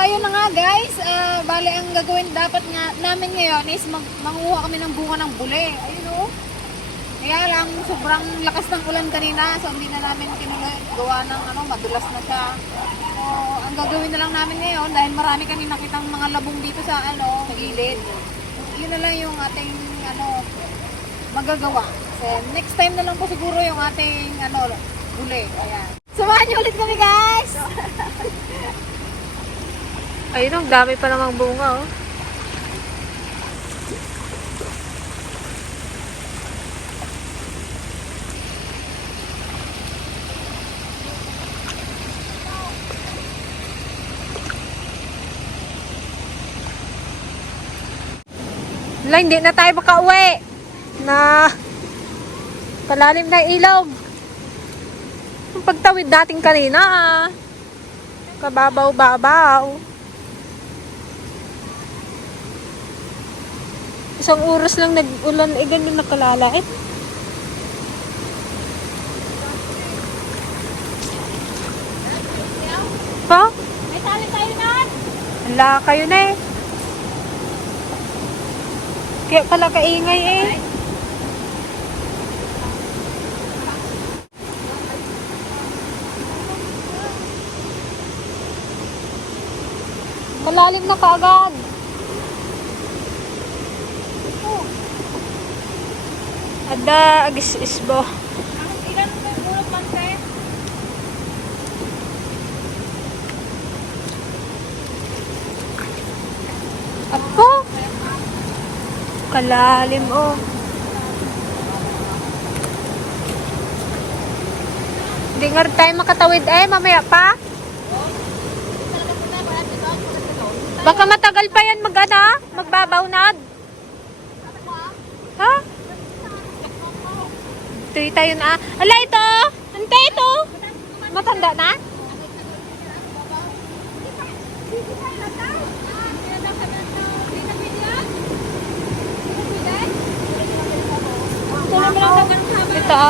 ayun na nga guys. Bale, ang gagawin dapat nga namin ngayon is manguha kami ng bunga ng bule. Ayun o. Kaya lang, sobrang lakas ng ulan kanina. So, hindi na namin tinuloy. Gawa ng madulas na siya. So, ang gagawin na lang namin ngayon, dahil marami kami nakitang mga labong dito sa gilid. Yun na lang yung ating magagawa. So, next time na lang po siguro yung ating bule. Ayan. Samahan niyo ulit kami guys! Ayun, ang dami pa namang bunga, oh. Wala, hindi na tayo makauwi na palalim na ilog. Yung pagtawid natin kanina, kababaw-babaw. Isang oras lang nag-ulan, ganun nakalalait. Pa? May tali tayo na! Wala kayo na eh. Kaya pala kaingay eh. Malalim na kaagad. Ada agis-isbo. Ilan mo yung bulok man tayo? Apo? Kalalim oh. Hindi nga rin tayo makatawid mamaya pa. Baka matagal pa yan magbabaw na. Ha? Tuloy tayo na. Ala, ito! Ante, ito! Matanda na? Ito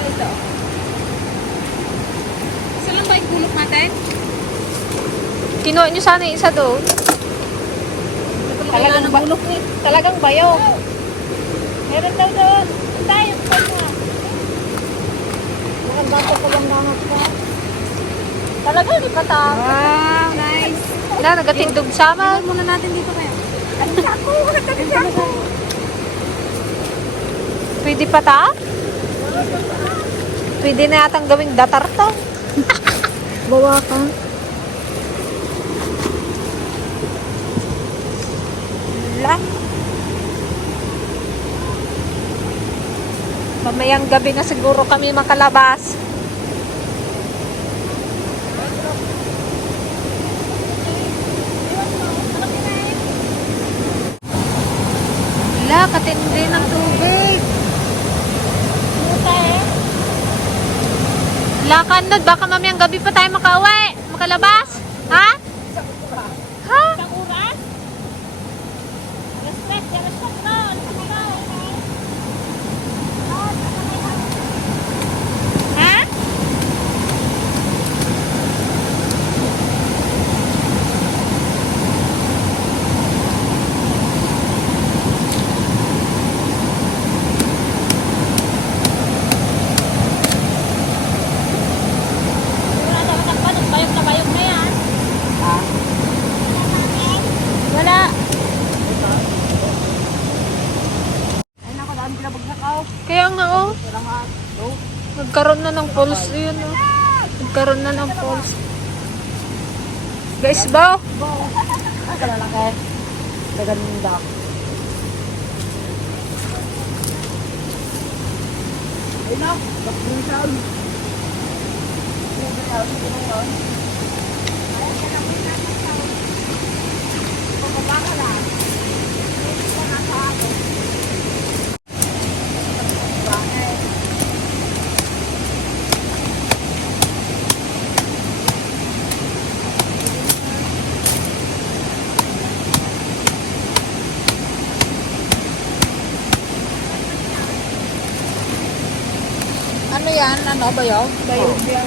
Ito. Isa lang ba yung bulok natin? Kinuha nyo sana yung isa doon. Talagang bayo. Meron daw doon. Tayo, maganda ko lang naman ko. Talaga, di pa tao. Wow, nice. Wala, nagatindog sama. Tingnan muna natin dito kayo. Ano ako? Ako. Pwede pa ta? Pwede na yatang gawing datar to. Bawa ka. Wala. Mamayang gabi na siguro kami makalabas. Wala, katindi ng tubig. Wala ka nun, baka mamayang gabi pa tayo makauwi. Makalabas. Ha? Ha? Isang oras? Respect na. Ha? Bayog na yan. Wala. Ay nako, dami pinabagsak ako. Kaya nga oh. Wala nga. Nagkaroon na ng pulse yun oh. Nagkaroon na ng pulse. Guys ba? Aka na lang kayo. Ganun daw. Ayun na. Bakit siya? Ano yan? Ano? Bayog? Bayog yan.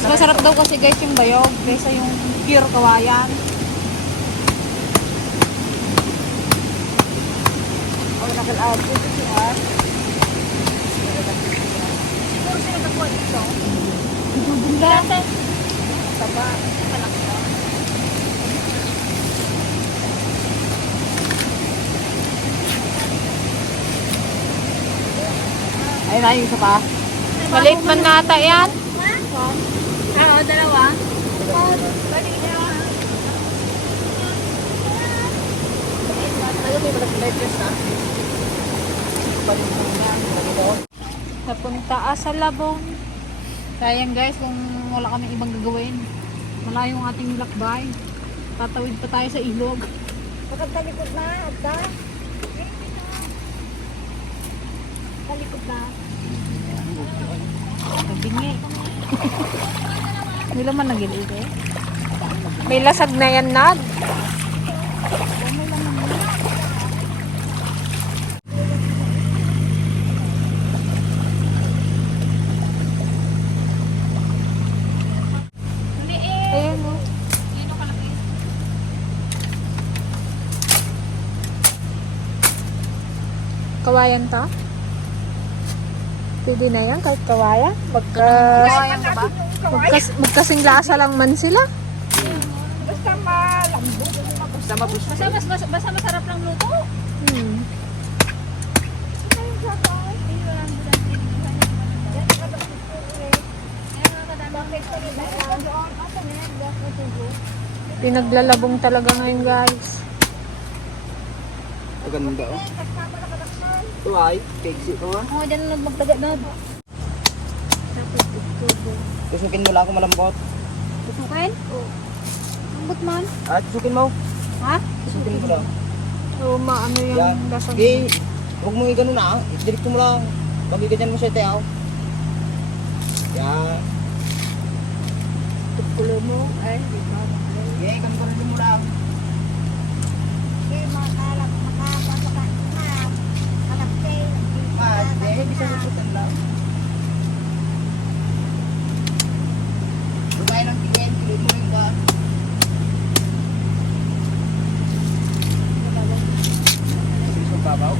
Mas masarap daw kasi guys yung bayog kaysa yung pure kawayan. Oh, nakalaad dito siya. Siguro sila nagkuha dito. Dudunda. Taba. Ayun na yung isa pa. Maliit man nata yan. Oo, dalawa. Ayun, may malaki na. Napunta sa Labong. Sayang guys kung wala kaming ibang gagawin. Malayo ang ating lakbay. Tatawid pa tayo sa ilog. Pagkatalikod na, Abda. Talikod na. Nabingi. Hindi naman nagilid eh. May lasag na yan, Nad. Ayun, oh. Kawayan ta? Pwede na yan kahit kawayan. Magkasing lasa lang man sila. Basta malambot. Basta mabus. Basta masarap lang luto. Hmm. Pinaglalabong talaga ngayon, guys. Maganda oh. Ito ay, keksi ko ha. Oo, dyan lang magtaga na. Tusukin mo lang ako malambot. Tusukin? Oo. Ambot man. Ah, tusukin mo. Ha? Tusukin mo lang. So, ano yung Yan. lasang? Okay, huwag mo i-gano na. Direkto mo lang. Magiganyan mo siya tayo. Yan. Tukulo mo. Ay, di ba? Okay, ganun mo lang. Ah, hindi. Bisa susutan lang. Lumayan ng tingin. Tuloy mo yung ba? Isang babaw.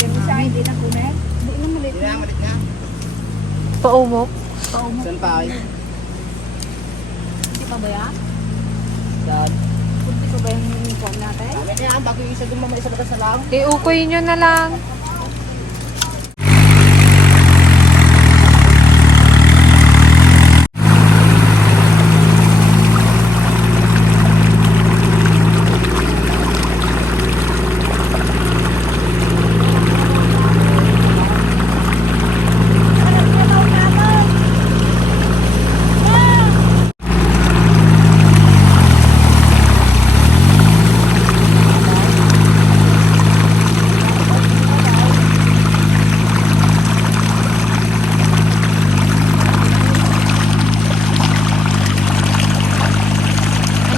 Yung isa, hindi na kunin. Hindi na malit. Hindi na, malit na. Paumok. Saan pa ay? Hindi pa ba yan? Saan? Hindi pa ba yung uniform natin? Amin na yan. Bago yung isa doon mamaya sa batas na lang. Iukoy nyo na lang.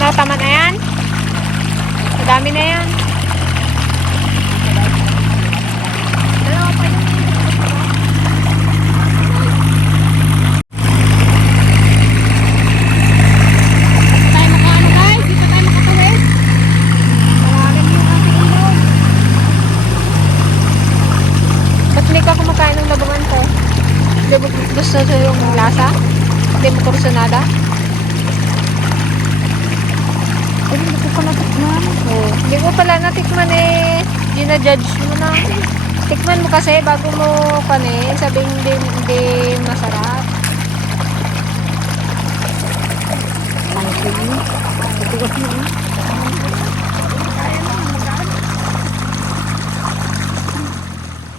Ano, tama na yan? Madami na yan. Dalawa pa yung tayo makaano guys, di pa tayo makatawid. Malalim yung ating ilog. Ba't hindi ka kumakain ng labangan ko? Hindi mo gusto sa yung lasa? Hindi mo kursunada? Ay, hindi ko pa natikman. Oo. Hindi mo pala natikman eh. Gina-judge mo na. Tikman mo kasi bago mo kanin. Sabihin hindi masarap.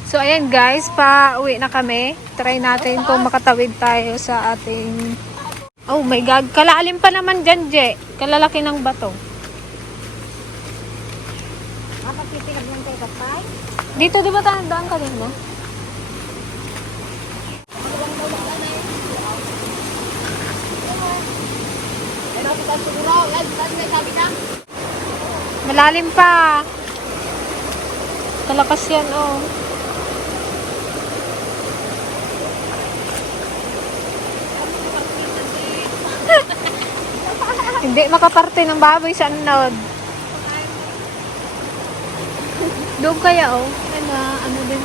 So ayan guys, pa-uwi na kami. Try natin kung makatawid tayo sa ating... Oh my God, kalalim pa naman dyan, Je. Kalalaki ng bato. Mapagtitigab lang kayo kapay. Dito, di ba tayo daan ka din, no? Malalim pa. Kalakas yan, oh. Hindi makaparte ng baboy sa anod. Doon kaya, oh. Ano din.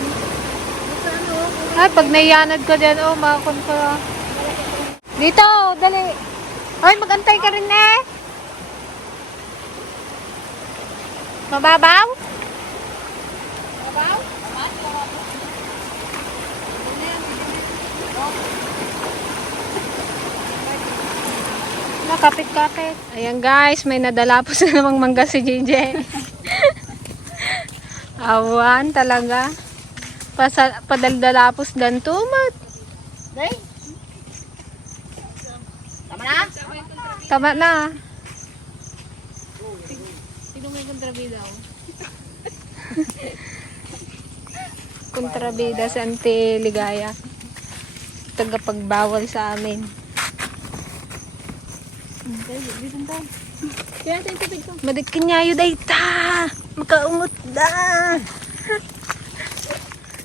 Ay, pag naiyanad ka dyan, oh, makakon ka. Dito, dali. Ay, magantay ka rin, eh. Mababaw? Kapit-kapit. Ayan guys, may nadala po sa namang mangga si JJ. Awan talaga. Padaldalapos dan tumat. Day? Tama na? Tama na. Sino may kontrabida? Kontrabida si Auntie Ligaya. Tagapagbawal sa amin. Madikin niya yun day ta. Makaumot da.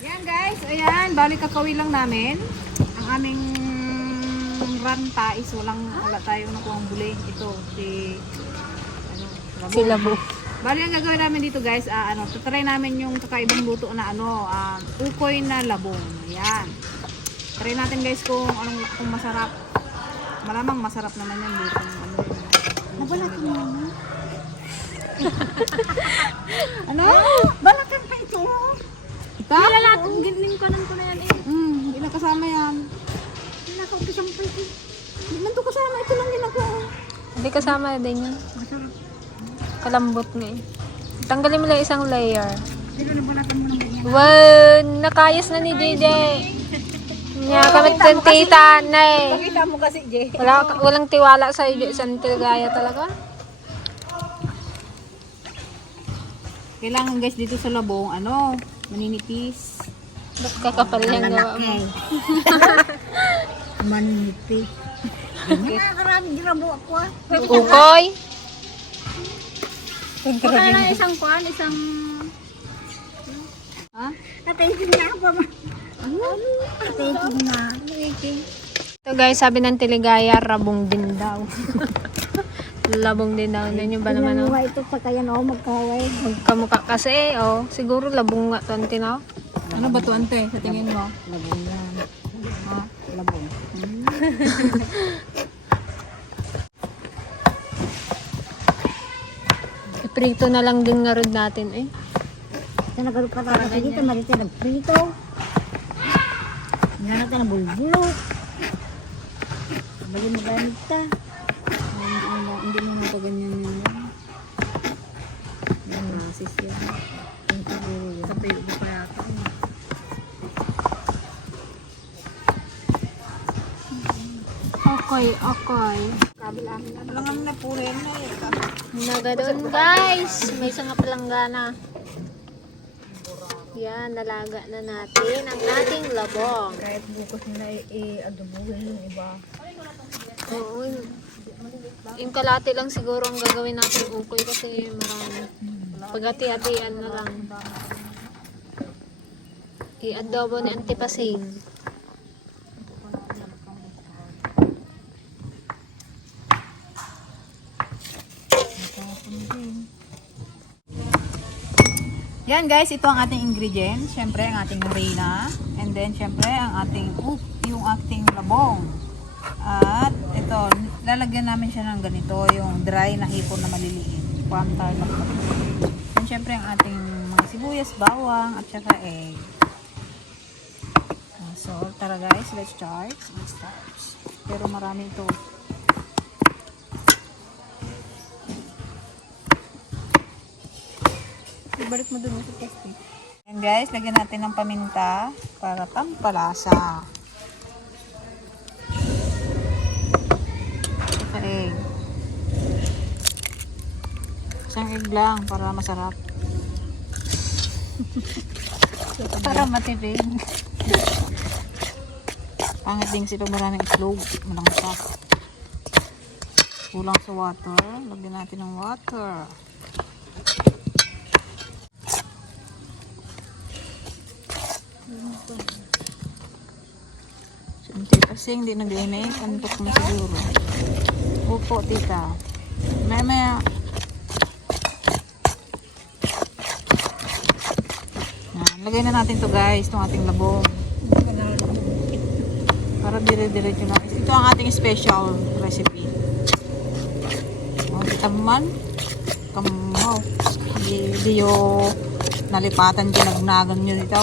Yan guys, ayan, balik kakawi lang namin. Ang aming ranta is wala tayong nakuhang buli. Ito, Sila po. Bali ang gagawin namin dito guys, tatry namin yung kakaibang luto na ukoy na labong. Ayan. Try natin guys kung masarap. Malamang masarap naman yung luto ng Nabalakan mo naman. Ano? Balakan pa ito. Ito? Giling ka ko na yan eh. Hindi na kasama yan. Hindi na kasama pa ito. Hindi man ito kasama. Ito lang ginagawa. Hindi kasama din yun. Kalambot nga eh. Tanggalin mo lang isang layer. Pero nabalatan mo ng ganyan. Wow, nakayas na ni JJ. Nya kami tita na eh. Pakita mo kasi, Jay. Walang tiwala sa iyo sa Tilgaya talaga. Kailangan guys dito sa labong, maninipis. Ba't kakapal yung gawa mo? Maninipis. Maraming grabo ako Ukoy? Wala na isang kwan, isang... Ha? Nataykin na ako ba? Nataykin na. Ito guys, sabi ng Tiligaya, rabong din daw. Labong din daw. Nanyo ba naman oh? Ito pa kaya magkaway. Magkamukha kasi oh. Siguro labong nga ito no? Ano ba ito ante sa tingin mo? Labong yan. Ha? Labong. Iprito na lang din nga rin natin eh. Ito nagkaroon ka dito, marito nagprito. Nga natin na bulbulo. Bali mo gamit ta. Hindi mo na ganyan yun. Yung masis yan. Yung siguro yun. Sa tayo pa yata. Okay. Langan na po rin na ito. Nagadoon guys. May isang palanggana. Yan, nalaga na natin ang ating labong. Kahit bukas nila i-adobuhin yung iba. Oo. Yung kalate lang siguro ang gagawin natin ukoy kasi marami. Paghati-hatian na lang. I-adobo ni Auntie Pasing. Yan guys, ito ang ating ingredients. Siyempre ang ating harina. And then siyempre ang ating yung ating labong. At ito, lalagyan namin siya ng ganito, yung dry na hipon na maliliit. Pamtar lang. And siyempre ang ating mga sibuyas, bawang, at saka egg. So, tara guys, let's start. Pero marami ito. Ibalik mo dun sa plastic. And guys, lagyan natin ng paminta para pampalasa. Saka egg. Isang egg lang para masarap. Para matipid. Pangit din sila maraming itlog. Malangsa. Kulang sa water. Lagyan natin ng water. Kasi hindi nag-init. Antok na siguro. Opo, tita. Maya. Yan. Lagay na natin to guys. Itong ating labong. Para dire-diretso na. Ito ang ating special recipe. O, kita mo man. Kamaw. Hindi yung nalipatan ginagnagan nyo dito.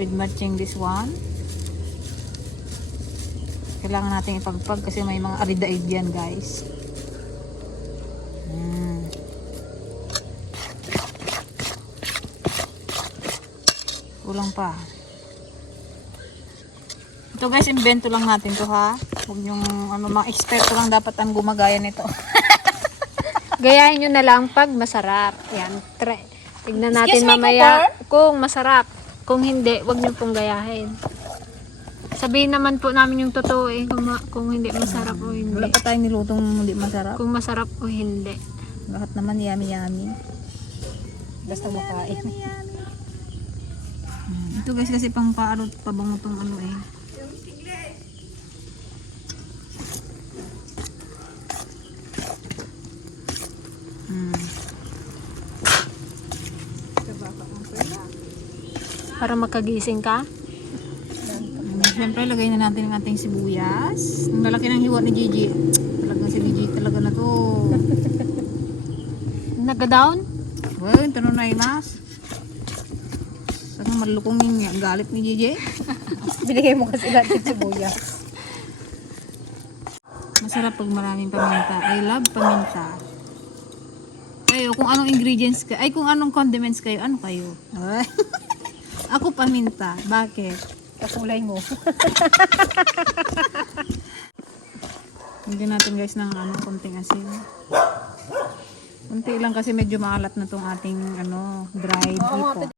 With matching this one. Kailangan natin ipagpag kasi may mga aridaid yan guys. Kulang pa. Ito guys, invento lang natin to ha. Huwag yung mga eksperto lang dapat ang gumagaya nito. Gayahin nyo na lang pag masarap. Yan. Tignan natin Excuse me, mamaya kung masarap. Kung hindi, wag nyo pong gayahin. Sabihin naman po namin yung totoo eh. Kung hindi masarap o hindi. Wala pa tayong nilutong hindi masarap. Kung masarap o hindi. Lahat naman yummy. Basta makain. Ito guys kasi pang paarot pabango tong ano eh. Para makagising ka. Siyempre lagay na natin ang ating sibuyas. Ang lalaki ng hiwa ni Gigi. Talagang si Gigi talaga na to. Nag-down? Well, ito na imas. Saan malukong yung galit ni Gigi? Binigay mo kasi natin sibuyas. Masarap pag maraming paminta. I love paminta. Kayo, kung anong ingredients kayo, ay kung anong condiments kayo, ano kayo? Ay. Ako paminta. Bakit? Kakulay mo. Hindi natin guys ng konting asin. Konti lang kasi medyo maalat na tong ating dried hippo.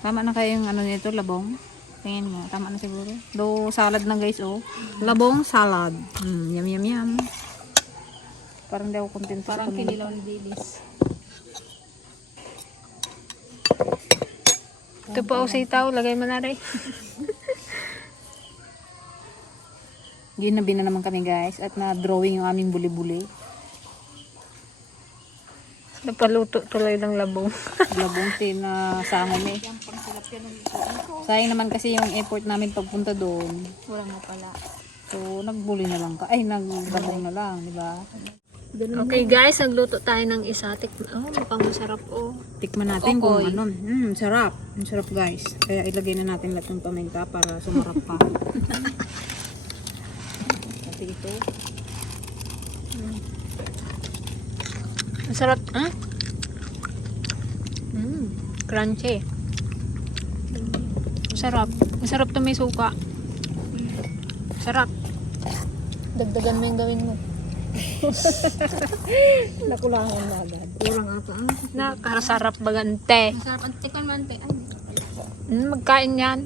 Tama na kayo yung nito, labong. Tingin mo, tama na siguro. Do salad lang guys oh. Labong salad. Yum. Parang di ako kontento. Parang kinilaw ni Dilis. Ito po sitaw, lagay mo na rin. Ginabi na naman kami guys at na-drawing yung aming buli-buli. Napaluto tuloy ng labong. Labong na sangom eh. Sayang naman kasi yung effort namin pagpunta doon. Walang mo pala. So, nagbuli na lang ka. Ay, naglabong na lang, di ba? Okay guys, nagluto tayo ng isa. Mukhang masarap oh. Tikman natin Okoy. kung sarap. Ang sarap guys. Kaya ilagay na natin lahat ng paminta para sumarap pa. Kasi ito. Masarap, crunchy. Masarap. Masarap to may suka. Sarap. Dagdagan mo yung gawin mo. Nakulangan na agad. Kurang ata. Nakasarap bagante. Masarap ang tikman mante. Ay, Magkain yan.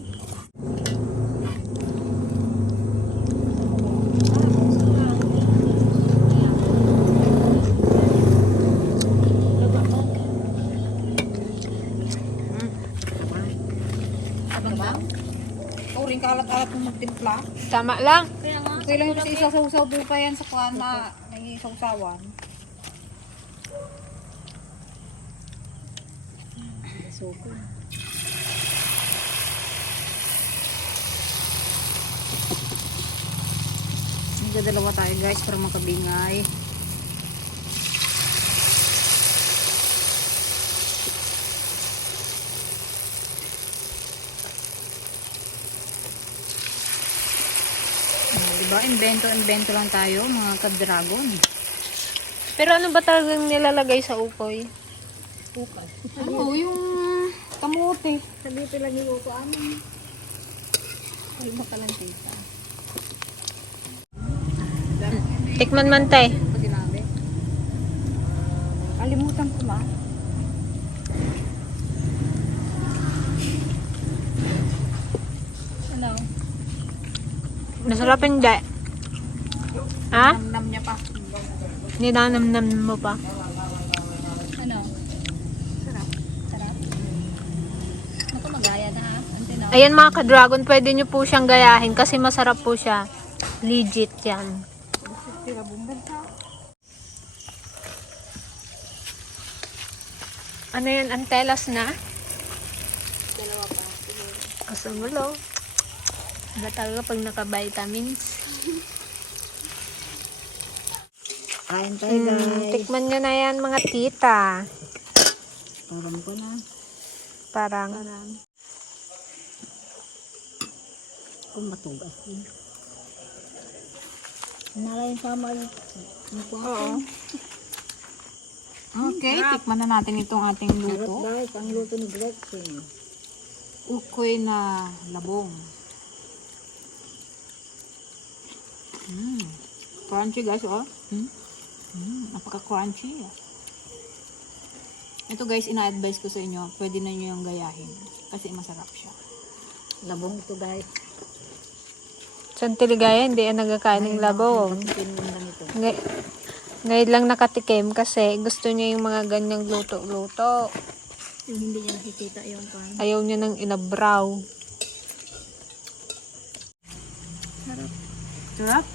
Uring kalat-alat ng magtimpla. Tama lang. Okay lang kasi isasaw-saw doon pa yan sa kuwan na may sausawan. Suko. Nagdadalawa tayo guys para makabingay. Diba? Invento lang tayo mga ka-dragon. Pero ano ba talagang nilalagay sa ukoy? Ano yung kamote? Sabi ito lagi ko ko amin. Ay, baka lang tita. Tikman man tay. Pag ginabi. Kalimutan ko ma. Ano? Masarap hindi. Ha? Namnam niya pa. Ninanamnam mo pa. Ano? Sarap. Sarap. Naku, magaya na ha. Ante na. Ayan mga ka-dragon, pwede nyo po siyang gayahin kasi masarap po siya. Legit yan. Ano yan? Antelas na? Dalawa pa. Kasamulo. Iba talaga pag naka-vitamins. Kain tayo guys. Tikman nyo na yan mga tita. Parang ko na. Parang. Kung matugas din. Nalayin sama yung oo. Okay, tikman na natin itong ating luto. Guys, ang luto ni Gretchen. Ukoy na labong. Crunchy guys, oh. Napaka-crunchy. Ito guys, ina-advise ko sa inyo, pwede na nyo yung gayahin. Kasi masarap siya. Labong ito guys. Sa Antiligaya, hindi yan nagkakain ng labong. Ngayon lang nakatikim kasi gusto niya yung mga ganyang luto-luto. Yung hindi niya nakikita yung pan. Ayaw niya ng inabraw. Sarap. Sarap?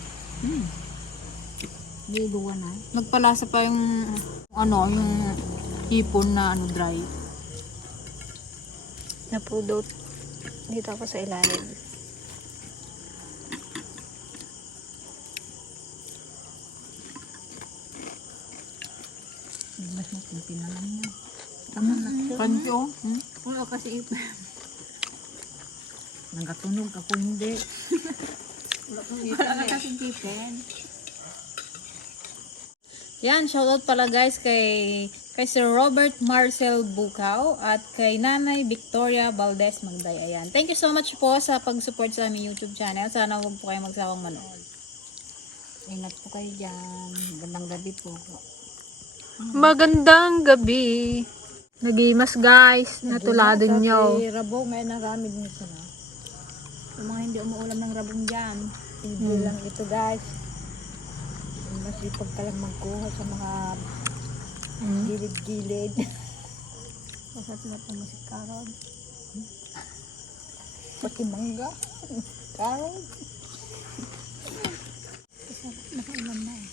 Liluwa na. Nagpalasa pa yung yung hipon na dry. Napudot. Dito ako sa ilalim. Mas makunti na lang yan. Tama na. Kanti oh. Wala kasi ito. Nagatunog ako hindi. Wala kasi chicken. Yan, shoutout pala guys kay Sir Robert Marcel Bukaw at kay Nanay Victoria Valdez Magday. Ayan. Thank you so much po sa pag-support sa aming YouTube channel. Sana huwag po kayo magsawang manood. Ingat po kayo dyan. Magandang gabi po. Magandang gabi. Nagimas guys. Natuladan nyo. Sa rabong may naramid nito na. Yung mga hindi umuulam ng rabong dyan. Hindi lang ito guys. Masipag ka lang magkuha sa mga gilid-gilid. Masarap na ito masik karod. Pati mangga. Karod. Nakailan na eh.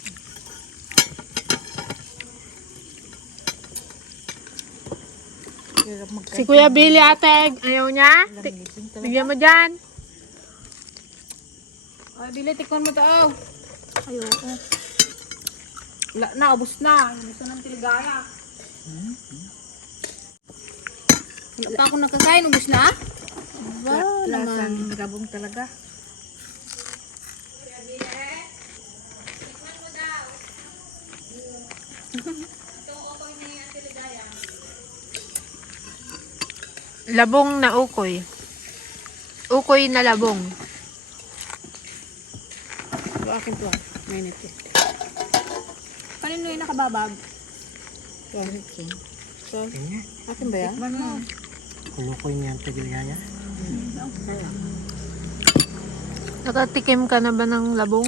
Si Kuya Billy ate, ayaw niya? Bigyan mo dyan. Ay, Billy, tikman mo ito. Ayoko. Wala na, ubos na. Gusto ng Tiligaya. Wala pa ako nakakain, ubos na? Wow, naman. Gabong talaga. Labong na ukoy. Ukoy na labong. Ito akin to. Mainit eh. Kanino yung nakababag? So, akin ba yan? Kulukoy niya ang Tiligaya. Nakatikim ka na ba ng labong?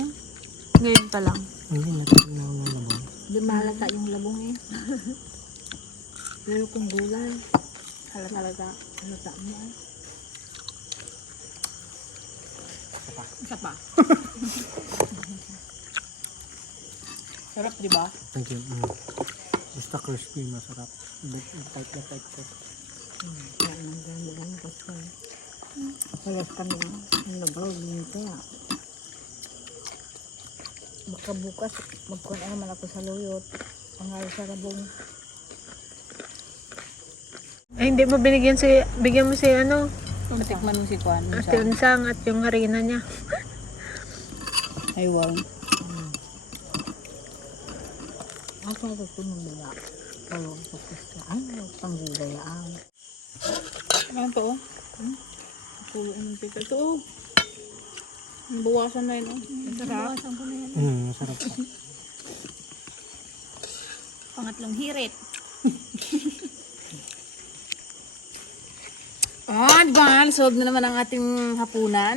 Ngayon pa lang. Hindi natin na ng labong. Hindi mahalata yung labong eh. Pero kung gulay, halata mo eh. Isa pa. Sarap, di ba? Thank you. Basta crispy, masarap. Tight na tight ko. Yan ang gano'n kasi. Kalas kami ng nabaw nito. Magkabukas, magkuhan naman ako sa luyot. Pangal sa rabong. Ay, hindi mo bigyan mo si ano, Matikman mo si Kwan. Ate Unsang at yung harina niya. Ay, wow. Ako ito ng bala. Tawag sa pista. Ano, panggugayaan. Ano to? Pulo ng pita. Ito, oh. Buwasan na yun, oh. Masarap. Buwasan ko na yun. Masarap po. Pangatlong hirit. Di ba? Solve na naman ang ating hapunan.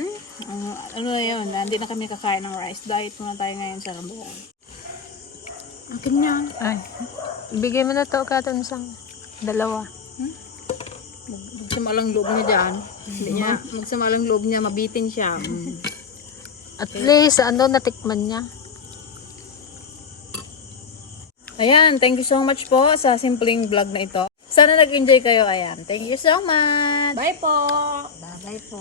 Ano na yun? Hindi na kami kakain ng rice. Diet muna tayo ngayon sa Rambuan. Akin yan. Ay, bigay mo na to ka Unsang. 2. magsama-alang loob niya dyan. Hindi niya, magsama-alang loob niya, mabitin siya. At least, natikman niya. Ayan, thank you so much po sa simpleng vlog na ito. Sana nag-enjoy kayo. Ayan, thank you so much. Bye po. Bye po.